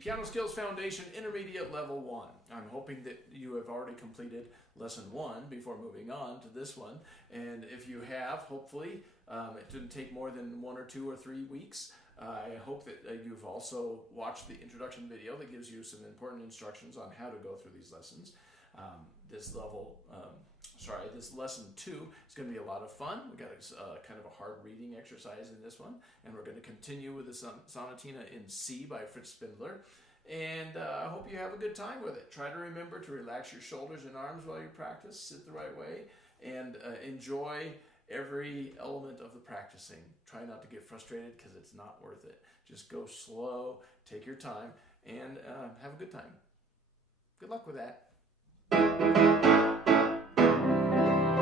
Piano Skills Foundation Intermediate Level 1. I'm hoping that you have already completed Lesson 1 before moving on to this one. And if you have, hopefully, it didn't take more than 1 or 2 or 3 weeks. I hope that you've also watched the introduction video that gives you some important instructions on how to go through these lessons. This lesson 2 is going to be a lot of fun. We got a kind of a hard reading exercise in this one, and we're going to continue with the Sonatina in C by Fritz Spindler. And I hope you have a good time with it. Try to remember to relax your shoulders and arms while you practice, sit the right way, and enjoy every element of the practicing. Try not to get frustrated because it's not worth it. Just go slow, take your time, and have a good time. Good luck with that.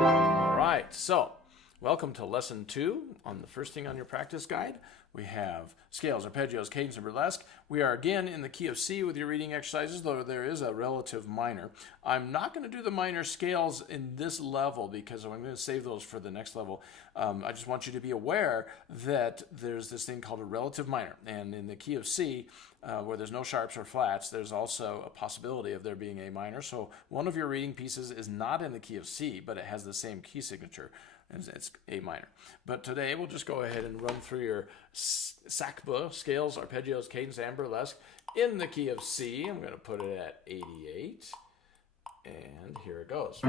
All right, so welcome to Lesson 2. On the first thing on your practice guide, we have scales, arpeggios, cadence, and burlesque. We are again in the key of C with your reading exercises, though there is a relative minor. I'm not going to do the minor scales in this level because I'm going to save those for the next level. I just want you to be aware that there's this thing called a relative minor. And in the key of C, where there's no sharps or flats, there's also a possibility of there being a minor. So one of your reading pieces is not in the key of C, but it has the same key signature. And it's A minor. But today we'll just go ahead and run through your SACBA, scales, arpeggios, cadence, and burlesque in the key of C. I'm going to put it at 88. And here it goes.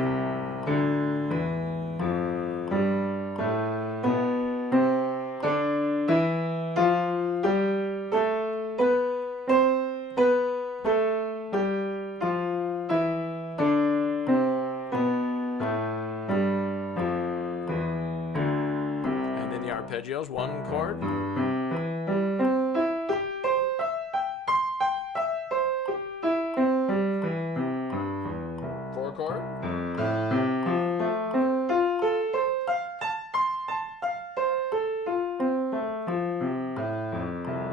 Arpeggios, 1 chord, 4 chord,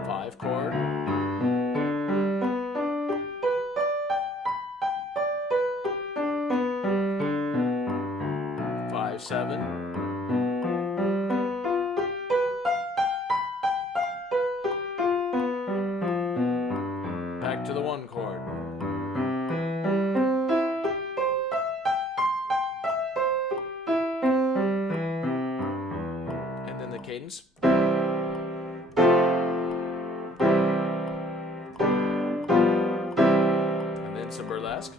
5 chord, 5/7. To the 1 chord. And then the cadence. And then some burlesque.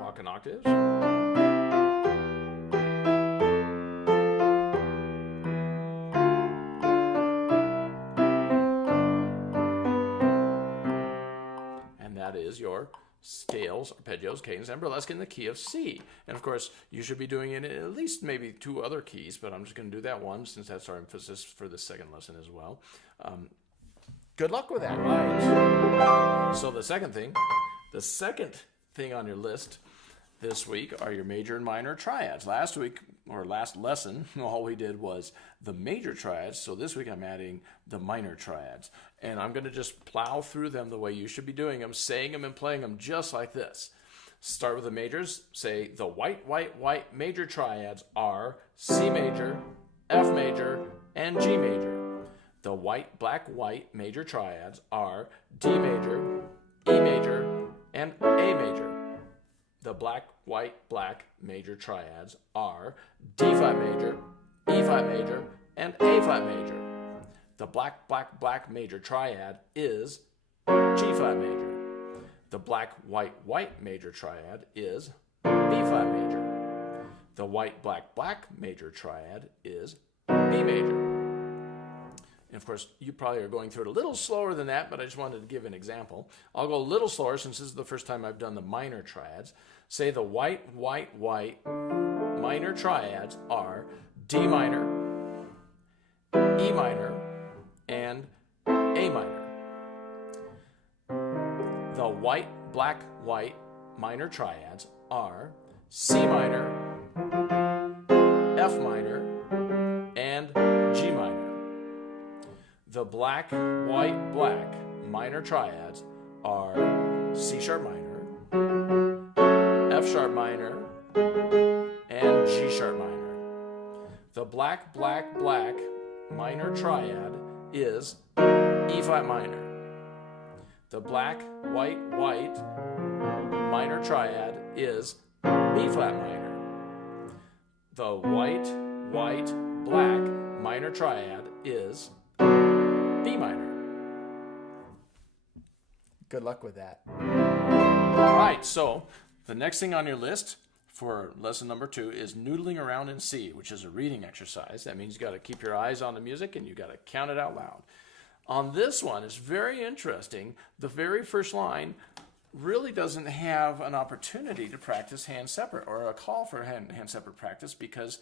Walking octaves. That is your scales, arpeggios, cadence, and burlesque in the key of C. And of course, you should be doing it in at least maybe 2 other keys, but I'm just going to do that one since that's our emphasis for the second lesson as well. Good luck with that, right? So the second thing on your list this week are your major and minor triads. Last week, or last lesson, all we did was the major triads. So this week I'm adding the minor triads. And I'm going to just plow through them the way you should be doing them, saying them and playing them just like this. Start with the majors. Say the white major triads are C major, F major, and G major. The black major triads are D major, E major, and A major. The black major triads are D flat major, E flat major, and A flat major. The black major triad is G flat major. The black major triad is B flat major. The white black major triad is B major. And of course, you probably are going through it a little slower than that, but I just wanted to give an example. I'll go a little slower since this is the first time I've done the minor triads. Say the white minor triads are D minor, E minor, and A minor. The black minor triads are C minor, F minor, and G minor. The black minor triads are C sharp minor, F sharp minor, and G sharp minor. The black, black, black minor triad is E flat minor. The black, white, white minor triad is B flat minor. The white, white, black minor triad is B minor. Good luck with that. All right, so the next thing on your list for lesson number 2 is Noodling Around in C, which is a reading exercise. That means you got to keep your eyes on the music and you got to count it out loud. On this one, it's very interesting. The very first line really doesn't have an opportunity to practice hand separate or a call for hand separate practice because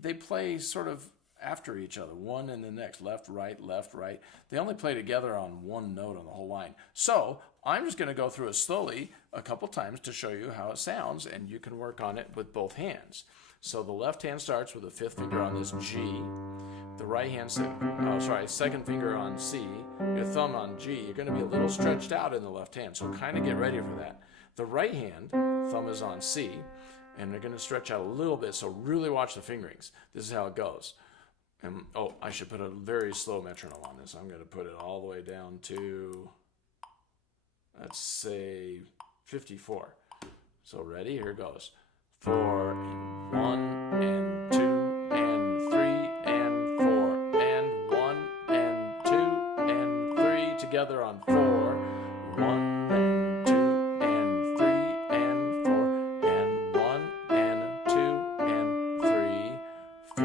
they play sort of after each other, one and the next, left, right, left, right. They only play together on one note on the whole line. So I'm just going to go through it slowly a couple times to show you how it sounds, and you can work on it with both hands. So the left hand starts with the 5th finger on this G, the right hand, second finger on C, your thumb on G. You're going to be a little stretched out in the left hand, so kind of get ready for that. The right hand, thumb is on C, and they're going to stretch out a little bit, so really watch the fingerings. This is how it goes. And, I should put a very slow metronome on this. I'm going to put it all the way down to, let's say, 54. So ready? Here it goes. 4 and 1 and 2 and 3 and 4 and 1 and 2 and 3 together on 4. 1 and 2 and 3 and 4 and 1 and 2 and 3, 4,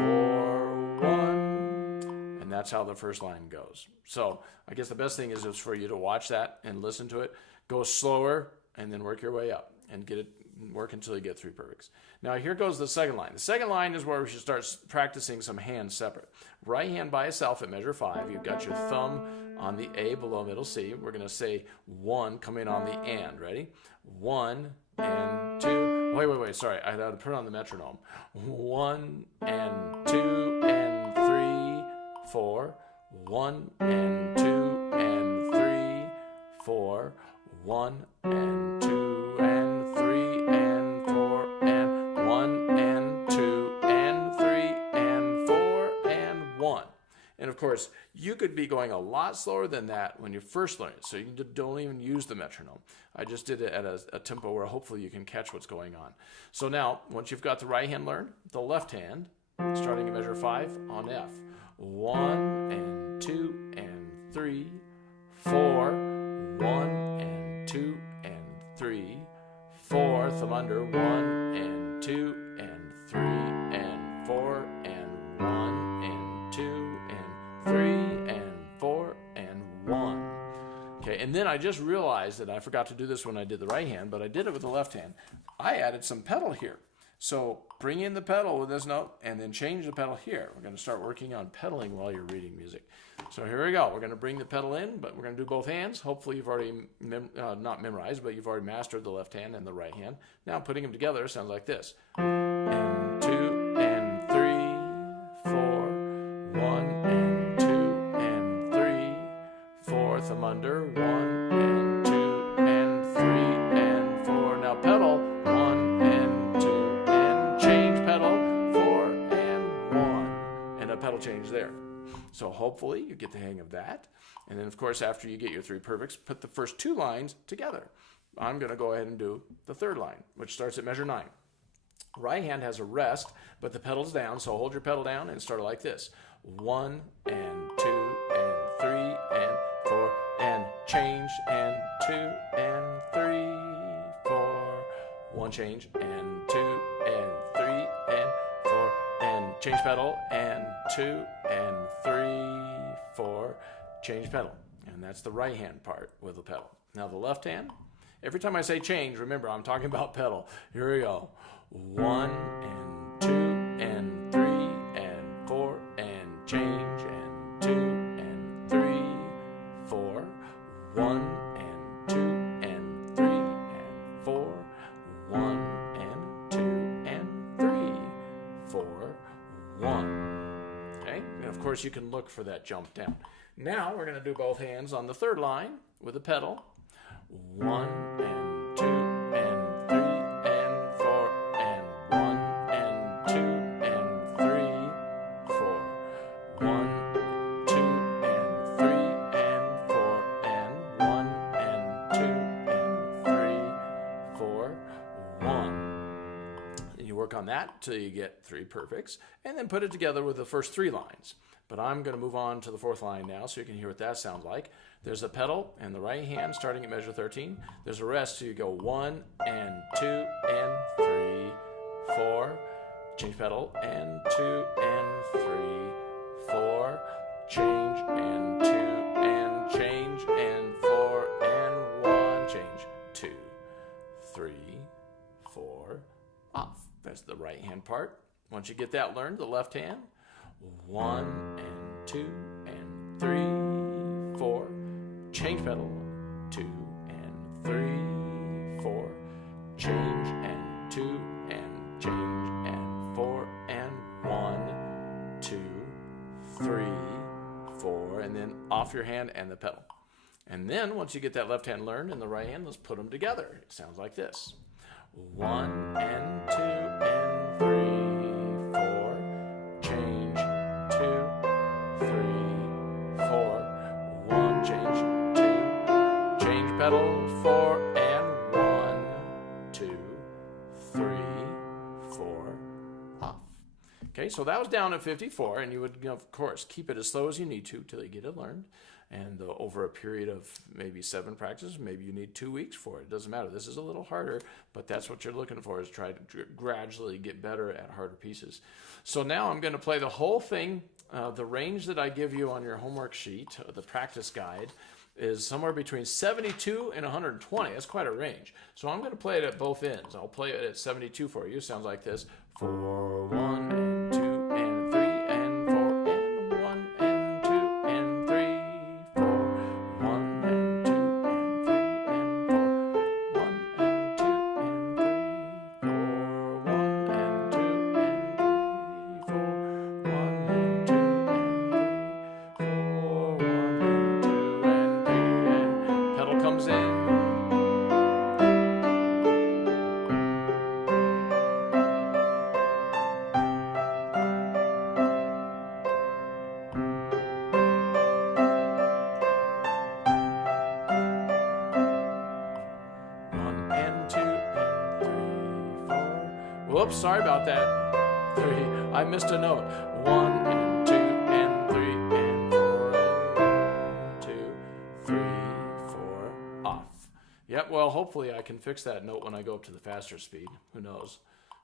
1. And that's how the first line goes. So I guess the best thing is for you to watch that and listen to it. Go slower and then work your way up and get it work until you get 3 perfects. Now here goes the second line. The second line is where we should start practicing some hands separate. Right hand by itself at measure 5. You've got your thumb on the A below middle C. We're going to say 1 coming on the and. Ready? 1 and 2. Wait. Sorry, I had to put it on the metronome. 1 and 2 and 3, 4. 1 and 2 and 3, 4. 1 and 2 and 3 and 4 and 1 and 2 and 3 and 4 and 1. And of course, you could be going a lot slower than that when you first learn it, so you don't even use the metronome. I just did it at a tempo where hopefully you can catch what's going on. So now, once you've got the right hand learned, the left hand, starting at measure 5 on F. 1 and 2 and 3, 4, 1 and 2 and 3, 4, thumb under, 1 and 2 and 3 and 4 and 1 and 2 and 3 and 4 and 1. Okay, and then I just realized that I forgot to do this when I did the right hand, but I did it with the left hand. I added some pedal here. So bring in the pedal with this note and then change the pedal here. We're going to start working on pedaling while you're reading music. So here we go. We're going to bring the pedal in, but we're going to do both hands. Hopefully you've already, not memorized, but you've already mastered the left hand and the right hand. Now putting them together sounds like this. And 2 and 3, 4, 1 and 2 and 3, 4, thumb under, 1 and 2 and 3 and 4. Now pedal, 1 and 2 and change pedal, 4 and 1. And a pedal change there. So hopefully you get the hang of that. And then, of course, after you get your 3 perfects, put the first 2 lines together. I'm going to go ahead and do the third line, which starts at measure 9. Right hand has a rest, but the pedal's down, so hold your pedal down and start like this. 1 and 2 and 3 and 4 and change and 2 and 3, 4. 1 change and 2 and 3 and 4 and change pedal and 2 and 3, 4, change pedal. And that's the right hand part with the pedal. Now the left hand, every time I say change, remember I'm talking about pedal. Here we go. 1 and 2 and 3 and 4 and change and 2 and 3, 4. 1 and 2 and 3 and 4. 1 and 2 and 3, 4, 1. Okay, and of course you can look for that jump down. Now we're going to do both hands on the third line with the pedal. 1 and 2 and 3 and that till you get 3 perfects, and then put it together with the first 3 lines. But I'm going to move on to the 4th line now so you can hear what that sounds like. There's a pedal in the right hand starting at measure 13. There's a rest, so you go 1 and 2 and 3, 4. Change pedal, and 2 and 3, 4. Change, and 2 and change, and 4 and 1. Change, 2, 3, 4, off. That's the right hand part. Once you get that learned, the left hand, 1 and 2 and 3, 4. Change pedal, 2 and 3, 4. Change, and 2 and change, and 4 and 1, 2, 3, 4, and then off your hand and the pedal. And then once you get that left hand learned and the right hand, let's put them together. It sounds like this. 1 and 2 and 3, 4. Change, 2, 3, 4. 1, change, 2. Change pedal, 4 and 1, 2, 3, 4, off. Okay, so that was down at 54, and you would, of course, keep it as slow as you need to till you get it learned. And over a period of maybe 7 practices, maybe you need 2 weeks for it. It doesn't matter. This is a little harder, but that's what you're looking for, is try to gradually get better at harder pieces. So now I'm going to play the whole thing. The range that I give you on your homework sheet, the practice guide, is somewhere between 72 and 120. That's quite a range. So I'm going to play it at both ends. I'll play it at 72 for you. It sounds like this. 4, 1, and 2, and 3, and 4, and 1, and 2, and 3, 4. 1, and 2, and 3, and 4. 1, and 2, and 3, 4. 1, and 2, and 3, 4. 1, and 2, and 3, 4. 1, and 2, and 3, and pedal comes in. Whoops, sorry about that. 3, I missed a note. 1 and 2 and 3 and 4 and 1, 2, 3, 4, off. Yep, well, hopefully I can fix that note when I go up to the faster speed. Who knows?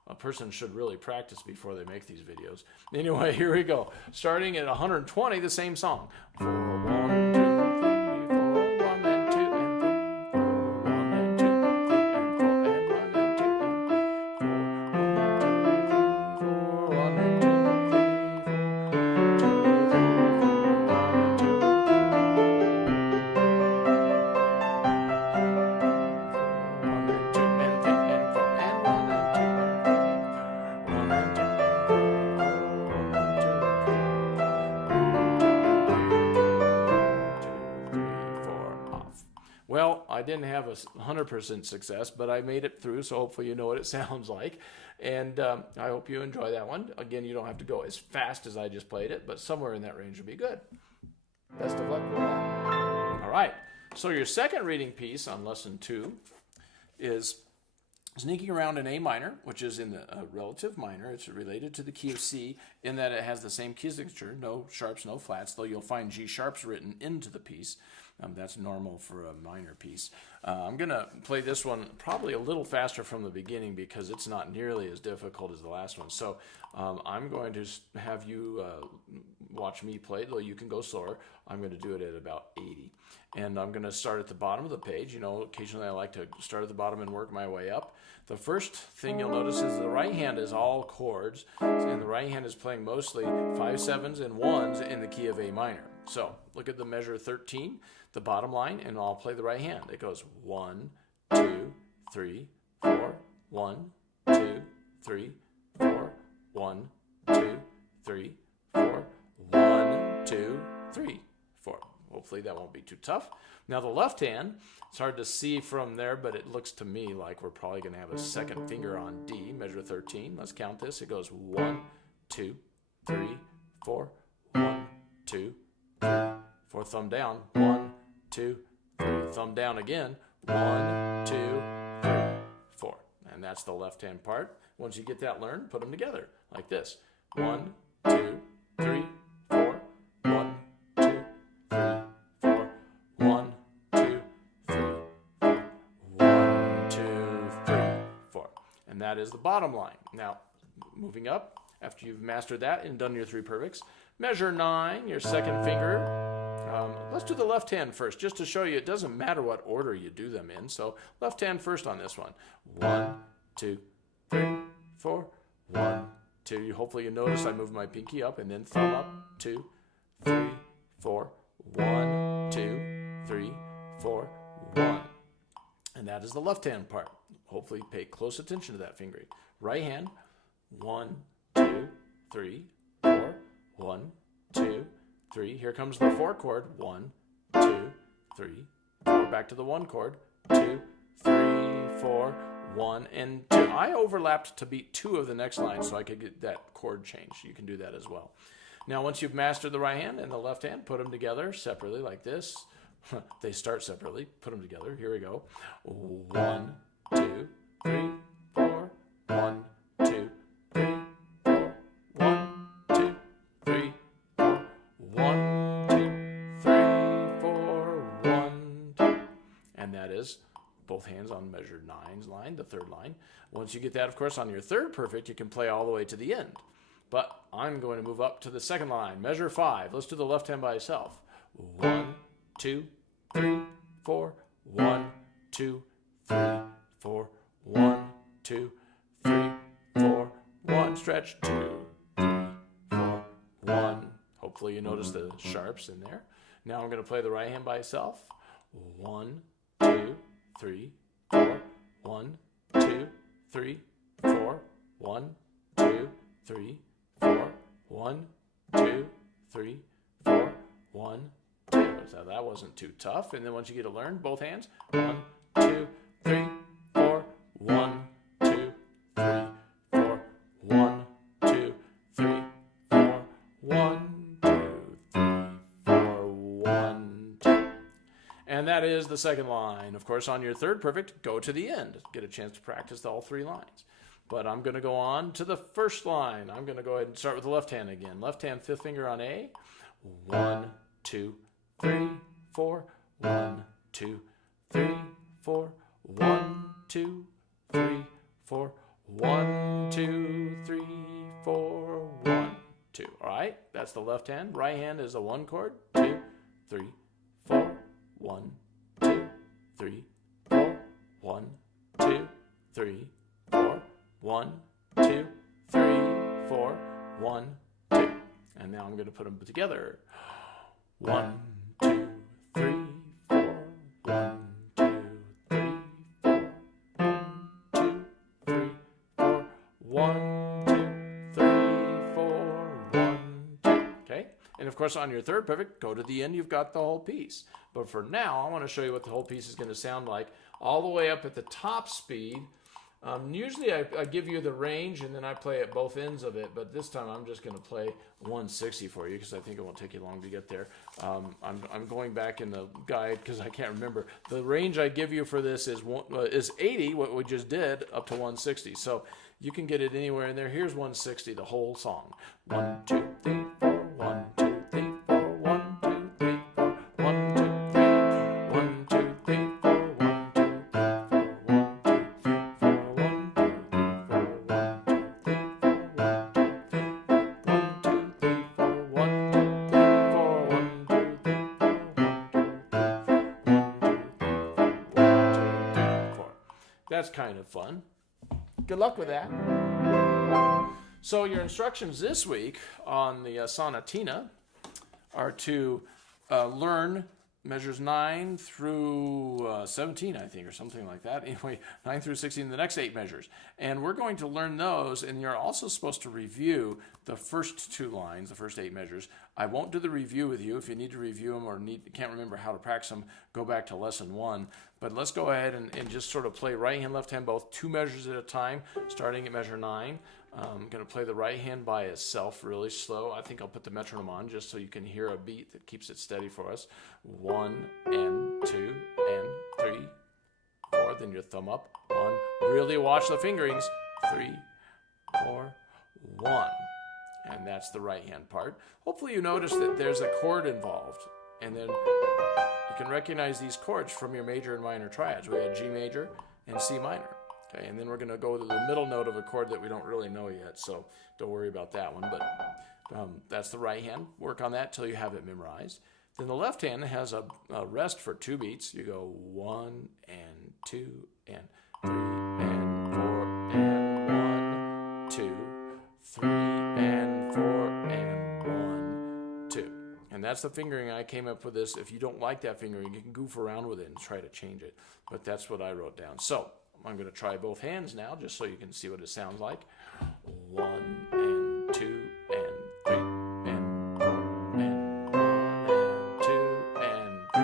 A person should really practice before they make these videos. Anyway, here we go. Starting at 120, the same song. 4, 1, 2, 3, 4, 1 and 2 and 3, 4, 1 and 2 and 3 and 4 and 1 and 2 and 4, 1 and 2 and 3, 4, 2, 3, 4, 1 and 2 and 3, 1 and 2 and 3 and 4 and 1 and 2 and 3. 1 and 2 and 3, 4, 1 and 2 and 3, 2, 3, 4, off. Well, I didn't have a 100% success, but I made it through, so hopefully you know what it sounds like. And I hope you enjoy that one. Again, you don't have to go as fast as I just played it, but somewhere in that range would be good. Best of luck with that. All right, so your second reading piece on lesson 2 is Sneaking Around in A minor, which is in the relative minor. It's related to the key of C in that it has the same key signature, no sharps, no flats, though you'll find G sharps written into the piece. That's normal for a minor piece. I'm going to play this one probably a little faster from the beginning because it's not nearly as difficult as the last one. So I'm going to have you watch me play, though you can go slower. I'm going to do it at about 80. And I'm going to start at the bottom of the page. You know, occasionally I like to start at the bottom and work my way up. The first thing you'll notice is the right hand is all chords, and the right hand is playing mostly 5, 7s, and 1s in the key of A minor. So look at the measure 13, the bottom line, and I'll play the right hand. It goes 1, 2, 3, 4, 1, 2, 3, 4, 1, 2, 3, 4, 1, 2, 3, 4. Hopefully that won't be too tough. Now the left hand, it's hard to see from there, but it looks to me like we're probably going to have a second finger on D, measure 13. Let's count this. It goes 1, 2, 3, 4, 1, 2, 3, 4. Thumb down. 1, 2, 3. Thumb down again. 1, 2, 3, 4. And that's the left hand part. Once you get that learned, put them together like this. 1, 2, 3, 4. 1, 2, 3, 4. 1, 2, 3, 4. 1, 2, 3, 4. And that is the bottom line. Now, moving up, after you've mastered that and done your 3 perfects, measure 9, your second finger. Let's do the left hand first, just to show you it doesn't matter what order you do them in. So left hand first on this one. 1, 2, 3, 4. 1, 2. Hopefully you notice I move my pinky up and then thumb up. 2, 3, 4. 1, 2, 3, 4, 1. And that is the left hand part. Hopefully pay close attention to that fingering. Right hand. 1, 2, 3, 4. 1, 2, 3. Here comes the 4 chord. 1, 2, 3, 4. Back to the 1 chord. 2, 3, 4, 1, and 2. I overlapped to beat 2 of the next line so I could get that chord change. You can do that as well. Now, once you've mastered the right hand and the left hand, put them together separately like this. They start separately. Put them together. Here we go. 1, 2, 3, 4. 1, 2, 3, 4. 1, 2, 3, 4. 1, 2, 3, 4. 1, 2. And that is both hands on measure 9's line, the third line. Once you get that, of course, on your third perfect, you can play all the way to the end. But I'm going to move up to the second line, measure 5. Let's do the left hand by itself. 1, 2, 3, 4. 1, 2, 3, 4. 1, 2, 3, 4. 1, stretch. 2, 3, 4. 1. Hopefully you notice the sharps in there. Now I'm going to play the right hand by itself. 1, 2, 3, 4. 1, 2, 3, 4. 1, 2, 3, 4. 1, 2, 3, 4. 1, 2. So that wasn't too tough. And then once you get to learn, both hands. 1, 2, 3, 4. 1, 2, 3, 4. 1, 2, 3, 4. 1, 2, 3, 4. 1, 2. And that is the second line. Of course, on your third perfect, go to the end. Get a chance to practice all 3 lines. But I'm going to go on to the first line. I'm going to go ahead and start with the left hand again. Left hand, 5th finger on A. 1, 2, 3, 4. 1, 2, 3, 4. 1, 2, 3, 4. 1, 2, 3, 4. 1, 2. All right, that's the left hand. Right hand is a 1 chord. 2, 3, 4. 1, 2, 3, 4. 1, 2, 3, 4. 1, 2, 3, 4. 1, 2. And now I'm going to put them together. 1, 2, 3, 4. 1, 2, 3, 4. 1, 2, 3, 4. 1, 2, 3, 4. 1, 2. Okay? And of course, on your third perfect, go to the end. You've got the whole piece. But for now, I want to show you what the whole piece is going to sound like all the way up at the top speed. Usually I give you the range and then I play at both ends of it, but this time I'm just going to play 160 for you because I think it won't take you long to get there. I'm going back in the guide because I can't remember. The range I give you for this is 80, what we just did, up to 160. So you can get it anywhere in there. Here's 160, the whole song. 1, 2, 3, 4, 1, 2, 3, 4, 1, 2, 3, 4, 1, 2, 3, 1, 2, 3, 4, 1, 2, 3, 4, 1, 2, 3, 4. That's kind of fun. Good luck with that. So your instructions this week on the Sonatina are to learn measures 9 through 17, I think, or something like that. Anyway, 9 through 16, the next 8 measures. And we're going to learn those, and you're also supposed to review the first 2 lines, the first 8 measures. I won't do the review with you. If you need to review them or can't remember how to practice them, go back to lesson 1. But let's go ahead and just sort of play right hand, left hand, both 2 measures at a time, starting at measure 9. I'm going to play the right hand by itself really slow. I think I'll put the metronome on just so you can hear a beat that keeps it steady for us. 1 and 2 and 3, 4. Then your thumb up. 1. Really watch the fingerings. 3, 4, 1. And that's the right hand part. Hopefully you notice that there's a chord involved. And then you can recognize these chords from your major and minor triads. We had G major and C minor. Okay, and then we're going to go to the middle note of a chord that we don't really know yet, so don't worry about that one. But that's the right hand. Work on that till you have it memorized. Then the left hand has a rest for 2 beats. You go 1 and 2 and 3 and 4 and 1, 2, 3 and 4 and 1, 2. And that's the fingering. I came up with this. If you don't like that fingering, you can goof around with it and try to change it. But that's what I wrote down. So I'm going to try both hands now, just so you can see what it sounds like. 1 and 2 and 3 and 4 and 1 and 2 and 3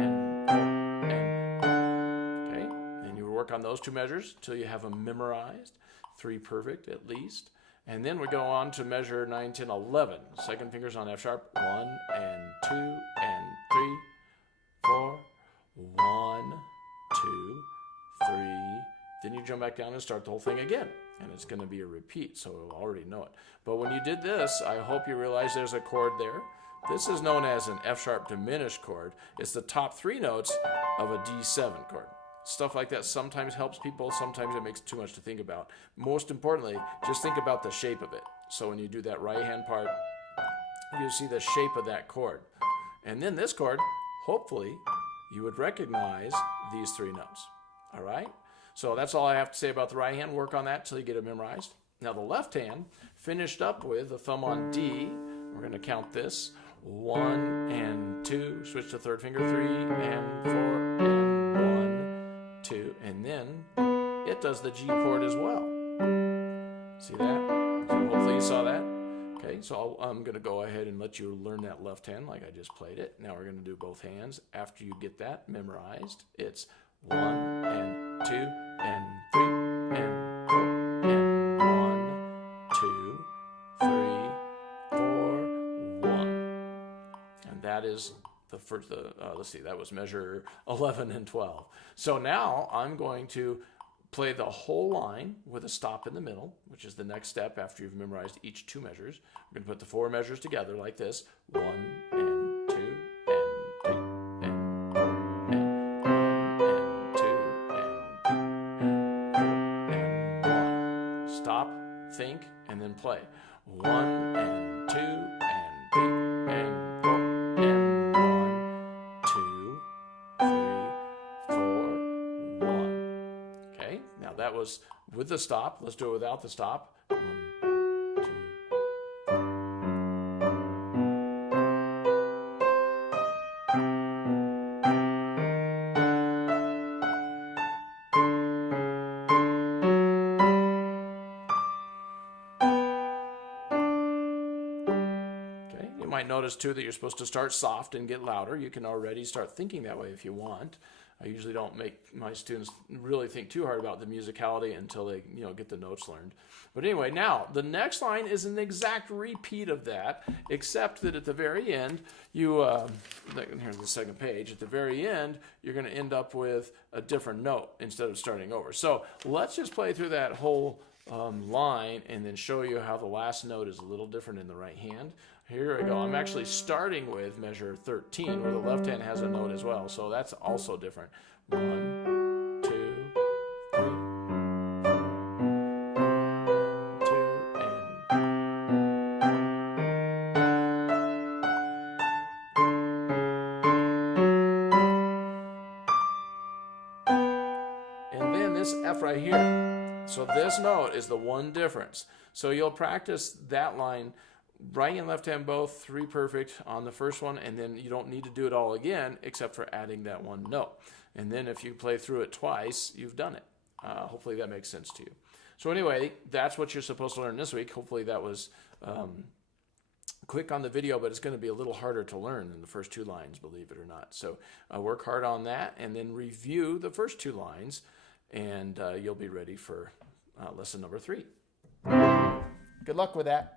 and 4 and... Okay, and you work on those 2 measures until you have them memorized. 3 perfect at least. And then we go on to measure 9, 10, 11. Second finger's on F sharp. 1 and 2 and 3, 4, 1, 2, 3. Then you jump back down and start the whole thing again. And it's going to be a repeat, so you'll already know it. But when you did this, I hope you realize there's a chord there. This is known as an F sharp diminished chord. It's the top 3 notes of a D7 chord. Stuff like that sometimes helps people, sometimes it makes too much to think about. Most importantly, just think about the shape of it. So when you do that right hand part, you see the shape of that chord. And then this chord, hopefully, you would recognize these 3 notes. All right? So that's all I have to say about the right hand. Work on that till you get it memorized. Now the left hand, finished up with the thumb on D. We're going to count this. 1 and 2, switch to third finger, 3 and 4 and 1. 2, and then it does the G chord as well. See that? So hopefully you saw that. Okay, so I'm going to go ahead and let you learn that left hand like I just played it. Now we're going to do both hands. After you get that memorized, it's 1 and 2 and 3 and 4 and 1, 2, 3, 4, 1. And that is the first, let's see, that was measure 11 and 12. So now I'm going to play the whole line with a stop in the middle, which is the next step after you've memorized each 2 measures. We're going to put the 4 measures together like this. 1 and 2 and 3 and 4 and 1 and 2 and 3 and 4 and 1. Stop, think, and then play. 1 and 2 and 3 and 4 and 1, 2, 3, 4, 1. Okay, now that was with the stop. Let's do it without the stop. 1, 2. Okay, you might notice too that you're supposed to start soft and get louder. You can already start thinking that way if you want. I usually don't make my students really think too hard about the musicality until they, get the notes learned. But anyway, now the next line is an exact repeat of that, except that at the very end, here's the second page. At the very end, you're going to end up with a different note instead of starting over. So let's just play through that whole line and then show you how the last note is a little different in the right hand. Here we go. I'm actually starting with measure 13, where the left hand has a note as well. So that's also different. 1, 2, 3, 4, 1, 2, and then this F right here. So this note is the one difference. So you'll practice that line right and left hand both, 3 perfect on the first one, and then you don't need to do it all again except for adding that one note. And then if you play through it twice, you've done it. Hopefully that makes sense to you. So anyway, that's what you're supposed to learn this week. Hopefully that was quick on the video, but it's going to be a little harder to learn than the first 2 lines, believe it or not. So work hard on that and then review the first 2 lines, and you'll be ready for lesson number 3. Good luck with that.